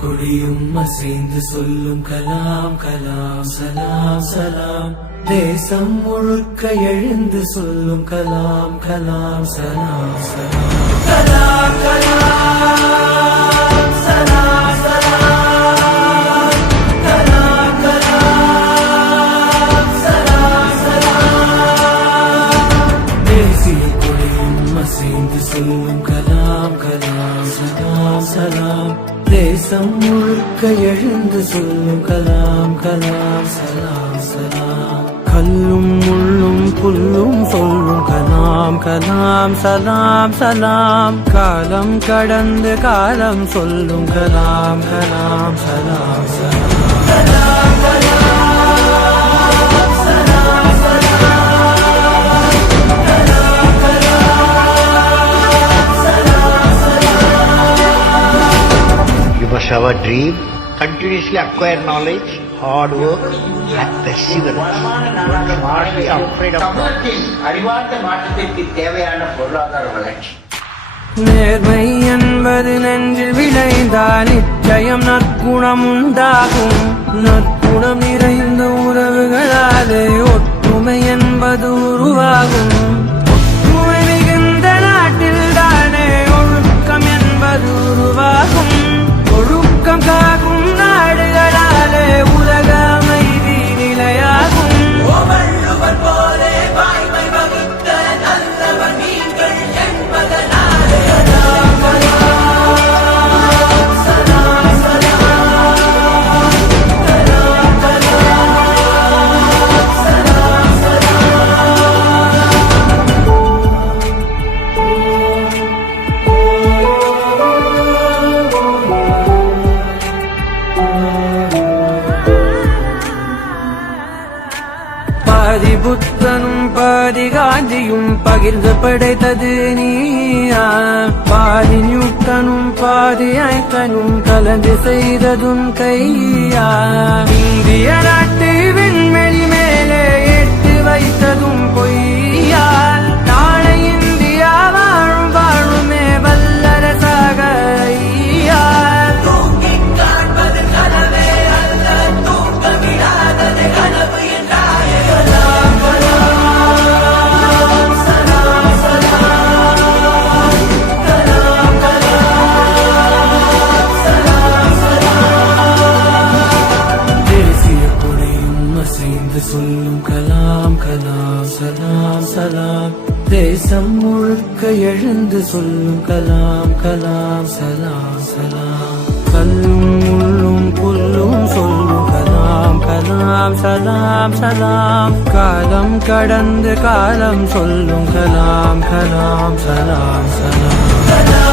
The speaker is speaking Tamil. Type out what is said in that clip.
கொடியும் அசைந்து சொல்லும் கலாம் கலாம் சலாம் சலாம். தேசம் முழுக்க எழுந்து சொல்லும் கலாம் கலாம் சலாம் சலாம். கலாம் கலாம் சலாம் சலாம். கலாம் கலாம் சலாம் சலாம். தேசிய கொடியும் அசைந்து சொல்லும் கலாம் கலாம் சலாம் சலாம். தேசம் முழுக்க எழுந்து சொல்லும் கலாம் கலாம் சலாம் சலாம். கல்லும் முள்ளும் புல்லும் சொல்லும் கலாம் கலாம் சலாம் சலாம். காலம் கடந்து காலம் சொல்லும் கலாம் கலாம் சலாம் சலாம். கலாம் கலாம் சலாம் சலாம். கலாம் கலாம் சலாம் சலாம். You must have a dream, continuously acquire knowledge, hard work and perseverance. One should not be afraid of தமிழகத்தின் அறிவார்ந்த மாற்றத்திற்கு தேவையான பொருளாதார வளர்ச்சி. நேர்மை என்பது நெஞ்சில் விளைந்தால் நிச்சயம் நற்குணம் உண்டாகும். நற்குணம் நிறைந்த உறவுகளாலே ஒற்றுமை என்பது உருவாகும். ஒற்றுமை மிகுந்த நாட்டில் தானே ஒழுக்கம் என்பது உருவாகும். ஒழுக்கம் காக்கும் நாடுகளாலே உலக அமைதி நிலையாகும். வள்ளுவர் போலே வாய்மை வகுத்த நல்லவன் நீங்கள் என்பதனாலே. கலாம் கலாம் சலாம் சலாம். கலாம் கலாம் சலாம் பாதி புத்தனும் பாதி காந்தியும் பகிர்ந்து படைத்தது நீயா. பாதி நியூட்டனும் பாதி ஐன்ஸ்டைனும் கலந்து செய்ததும் கையா. இந்திய நாட்டு விண்வெளி மேலே எட்டு வைத்ததும் பொய்யா. நாளை இந்தியா வாழும் வாழுமே வல்லரசாக ஐயா. தூங்கிக் காண்பது கனவே அல்ல, தூக்கமிடாதது கனவு என்றாயே. கலாம் கலாம் சலாம் சலாம். கலாம் கலாம் சலாம் சலாம். தேசிய கொடியும் அசைந்து சொல்லும் கலாம் கலாம் சலாம் சலாம். தேசம் முழுக்க எழுந்து சொல்லும் கலாம் கலாம் சலாம் சலாம். கல்லும் முள்ளும் புல்லும் சொல்லும் கலாம் கலாம் சலாம் சலாம். காலம் கடந்து காலம் சொல்லும் கலாம் கலாம் சலாம் சலாம்.